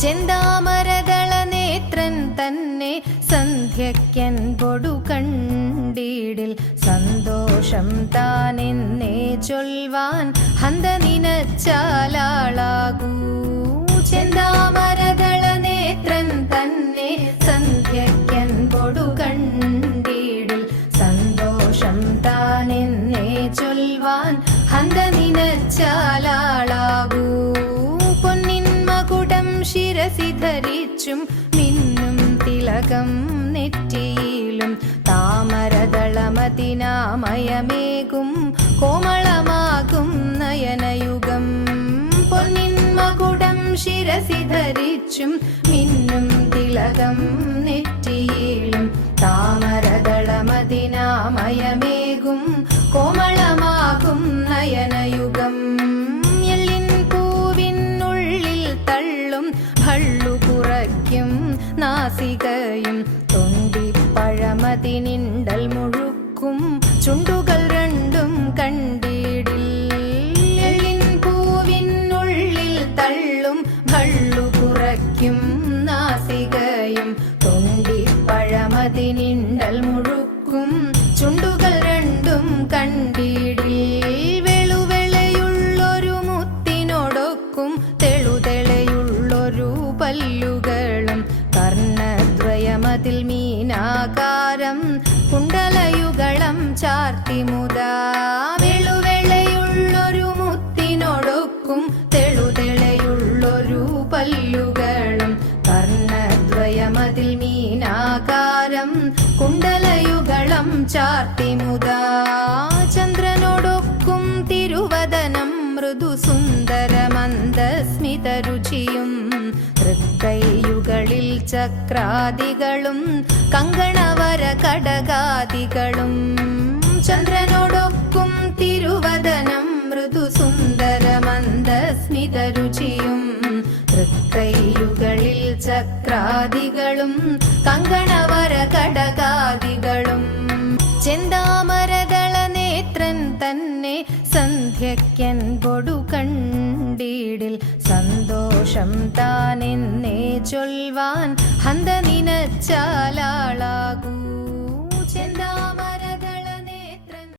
ചെന്താമരദള നേത്രൻ തന്നെ സന്ധ്യയ്ക്കൻപൊടു കണ്ടീടിൽ സന്തോഷം താനെന്നേ ചൊൽവാൻ ഹന്ത നിനച്ചാലാളാകൂ. ചെന്താമരദള നേത്രൻ തന്നെ സന്ധ്യയ്ക്കൻപൊടു കണ്ടീടിൽ സന്തോഷം താനെന്നേ ചൊൽവാൻ ഹന്ത നിനച്ചാലാളാകൂ. പൊന്നിൻ മകുടം ശിരസി ധരിച്ചും മിന്നും തിലകം നെറ്റിയിലും താമരദളമതിനാമയമേകും കോമളമാകും നയനയുഗം. പൊന്നിൻ മകുടം ശിരസി ധരിച്ചും മിന്നും തിലകം നെറ്റിയിലും താമരദളമതിനാമയമേകും കോമളമാകും നയനയുഗം. എള്ളിൻ പൂവിനുള്ളിൽ തള്ളും ഭള്ളു കുറയ്ക്കും നാസികയും തൊണ്ടിപ്പഴമതിനിണ്ടൽ മുഴുക്കും ചുണ്ടുകൾ രണ്ടും കണ്ടീടിൽ. എള്ളിൻ പൂവിനുള്ളിൽ തള്ളും ഭള്ളു കുറയ്ക്കും നാസികയും തൊണ്ടിപ്പഴമതിനിണ്ടൽ മുഴുക്കും ചുണ്ടുകൾ രണ്ടും കണ്ടീടിൽ. വെളുവെളയുള്ളൊരു മുത്തിനോടൊക്കും തെളുതെളയുള്ളൊരു പല്ലുകളും കർണദ്വയമതിൽ മീനാകാരം കുണ്ടലയുഗളം ചാർത്തിമുതാ. വെളുവെളയുള്ളൊരു മുത്തിനോടൊക്കും തെളുതെളയുള്ളൊരു പല്ലുകളും കർണദ്വയമതിൽ മീനാകാരം കുണ്ടലയുഗളം ചാർത്തിമുതാ. ചന്ദ്രനോടൊക്കും തിരുവദനം മൃദു സുന്ദരമന്ദസ്മിതരുചിയും തൃക്കൈയുകളിൽ ചക്രാദികളും കങ്കണവര കടകാദികളും. ചന്ദ്രനോടൊക്കും തിരുവദനം മൃദു സുന്ദരമന്ദസ്മിതരുചിയും തൃക്കൈയുകളിൽ ചക്രാദികളും കങ്കണവര കടകാദികളും. ചെന്താമരദള നേത്രൻ തന്നെ സന്ധ്യയ്ക്കൻപൊടു കണ്ടീടിൽ സന്തോഷം താനെന്നേ ചൊൽവാൻ ഹന്ത നിനച്ചാലാളാകൂ.